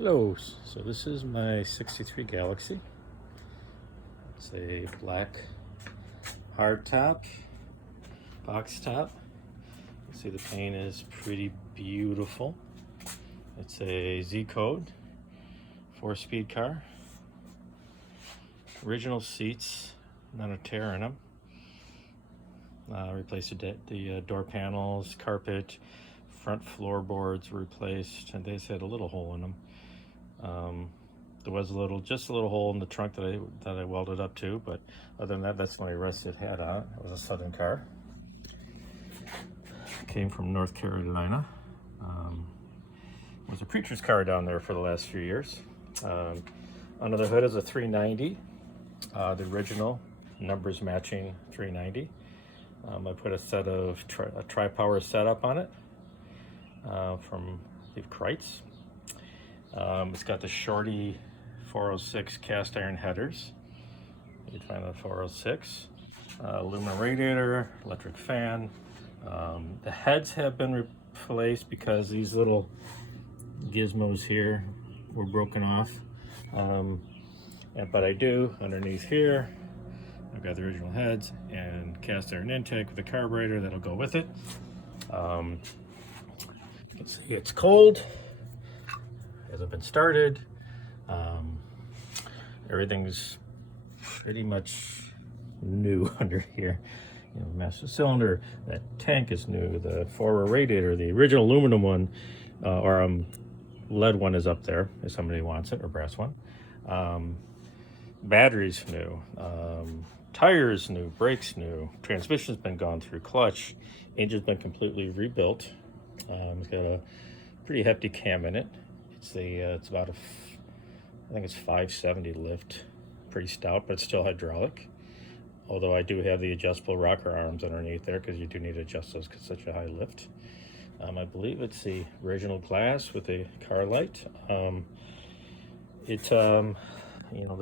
Hello, so this is my 63 Galaxie. It's a black hardtop, box top. You see the paint is pretty beautiful. It's a Z code, 4-speed car. Original seats, not a tear in them. Replaced the door panels, carpet, front floorboards replaced, and they just had a little hole in them. There was just a little hole in the trunk that I welded up to, but other than that, that's the only rest it had on it. It was a Southern car. Came from North Carolina. Was a preacher's car down there for the last few years. Under the hood is a 390, the original numbers matching 390. I put a set of a tri-power setup on it from I believe Kreitz. It's got the Shorty 406 cast iron headers. You can find the 406. Aluminum radiator, electric fan. The heads have been replaced because these little gizmos here were broken off. But I do, underneath here, I've got the original heads and cast iron intake with the carburetor that'll go with it. You can see it's cold. Hasn't been started. Everything's pretty much new under here. You know, master cylinder, that tank is new. The forward radiator, the original aluminum one, or lead one is up there if somebody wants it, or brass one. Batteries new. Tires new. Brakes new. Transmission's been gone through. Clutch. Engine's been completely rebuilt. It's got a pretty hefty cam in it. It's about I think it's 570 lift, pretty stout, but it's still hydraulic. Although I do have the adjustable rocker arms underneath there because you do need to adjust those because it's such a high lift. I believe it's the original glass with the car light. There'll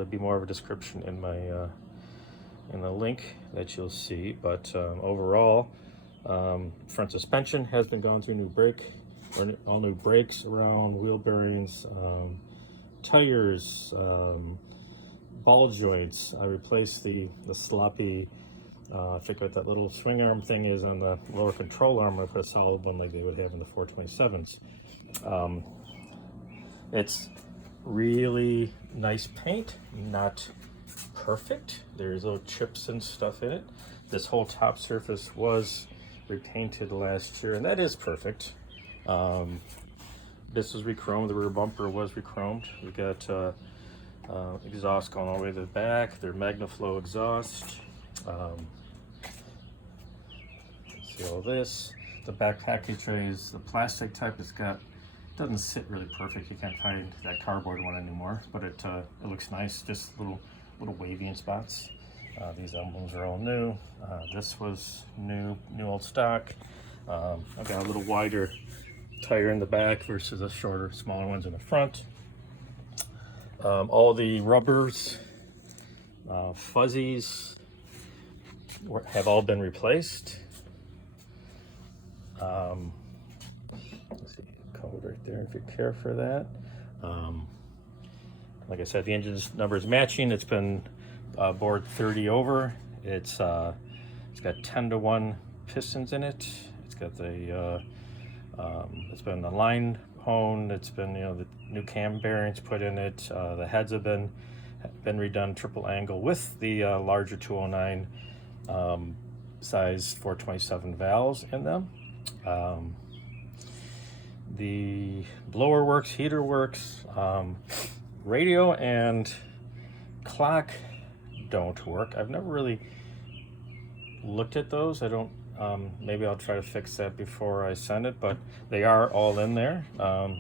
be more of a description in my in the link that you'll see. But overall, front suspension has been gone through all new brakes around, wheel bearings, tires, ball joints. I replaced the sloppy, I forget what that little swing arm thing is on the lower control arm. I put a solid one like they would have in the 427s. It's really nice paint, not perfect. There's little chips and stuff in it. This whole top surface was repainted last year, and that is perfect. This was re-chromed. The rear bumper was re-chromed. We've got exhaust going all the way to the back. They're MagnaFlow exhaust. See all this. The back package trays, the plastic type, doesn't sit really perfect. You can't find that cardboard one anymore, but it looks nice. Just little wavy in spots. These emblems are all new. This was new old stock. I've got a little wider tire in the back versus the shorter, smaller ones in the front. All the rubbers, fuzzies have all been replaced. Let's see, code right there if you care for that. Like I said, the engine's number is matching. It's been bored 30 over. It's got 10-to-1 pistons in it. It's got it's been aligned honed. It's been the new cam bearings put in it. The heads have been redone triple angle with the larger 209 size 427 valves in them. The blower works, heater works, radio and clock don't work. I've never really looked at those. I don't. Maybe I'll try to fix that before I send it, but they are all in there.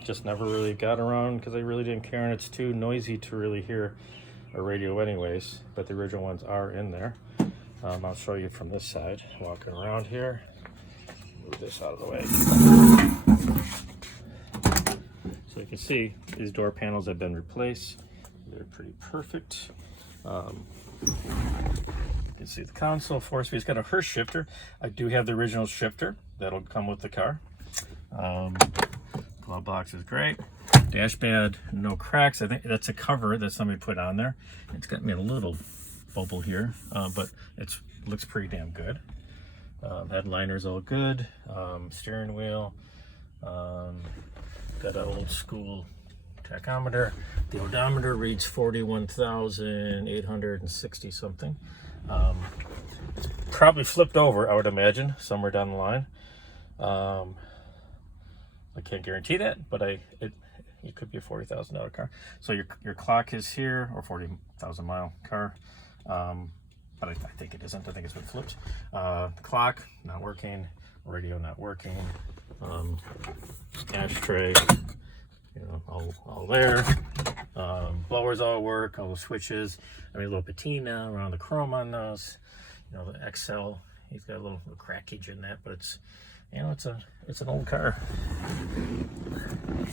Just never really got around because I really didn't care, and it's too noisy to really hear a radio anyways, but the original ones are in there. I'll show you from this side, walking around here. Move this out of the way. So you can see these door panels have been replaced. They're pretty perfect. You can see the console, 4-speed. It's got a Hurst shifter. I do have the original shifter that'll come with the car. Of Glove box is great. Dash pad, no cracks. I think that's a cover that somebody put on there. It's got me a little bubble here, but it looks pretty damn good. Headliner's all good. Steering wheel. Got an old school tachometer. The odometer reads 41,860 something. It's probably flipped over, I would imagine, somewhere down the line. I can't guarantee that, but it could be a $40,000 car. So your clock is here, or 40,000 mile car, but I think it isn't. I think it's been flipped. Clock not working, radio not working, ashtray, you know, all there. Blowers all work, all the switches. I mean, a little patina around the chrome on those. You know, the XL, he's got a little crackage in that, but it's, you know, it's an old car.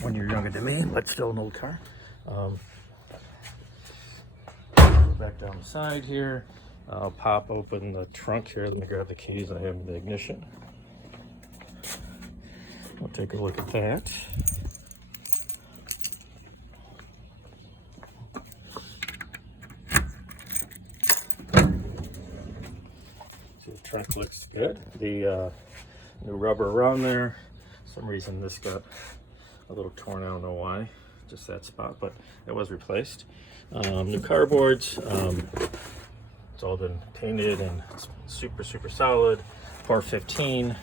When you're younger than me, but still an old car. Back down the side here. I'll pop open the trunk here. Let me grab the keys. I have the ignition. I'll take a look at that. So the trunk looks good. The new rubber around there. For some reason this got a little torn. I don't know why. Just that spot, but it was replaced. New cardboards. It's all been painted and it's super solid. 415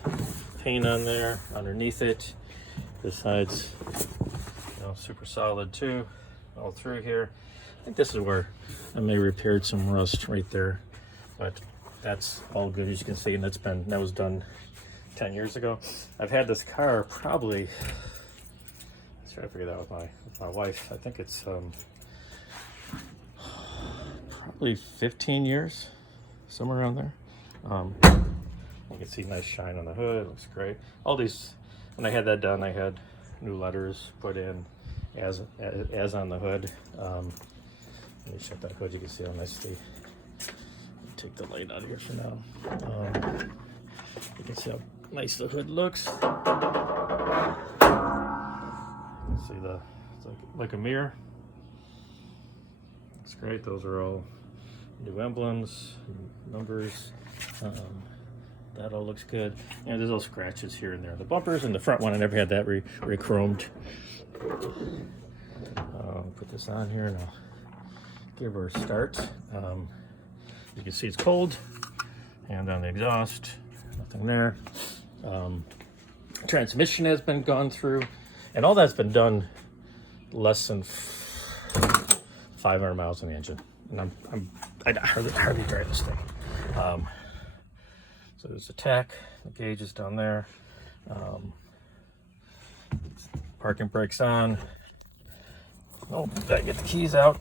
paint on there underneath it. This side's, you know, super solid too, all through here. I think this is where I may repaired some rust right there, but that's all good, as you can see, and that was done 10 years ago. I've had this car probably, let's try to figure that out with my wife. I think it's probably 15 years, somewhere around there. You can see nice shine on the hood. It looks great. All these, when I had that done, I had new letters put in as on the hood. Let me shut that hood. You can see how nicely. Take the light out of here for now. You can see how nice the hood looks. You can see it's like a mirror. It's great. Those are all new emblems, numbers. That all looks good. And there's little scratches here and there. The bumpers and the front one, I never had that re-chromed. Put this on here and I'll give her a start. You can see it's cold. And on the exhaust, nothing there. Transmission has been gone through, and all that's been done less than 500 miles on the engine. And I hardly drive this thing. So there's a tach, the gauge is down there. Parking brakes on. Oh, gotta get the keys out.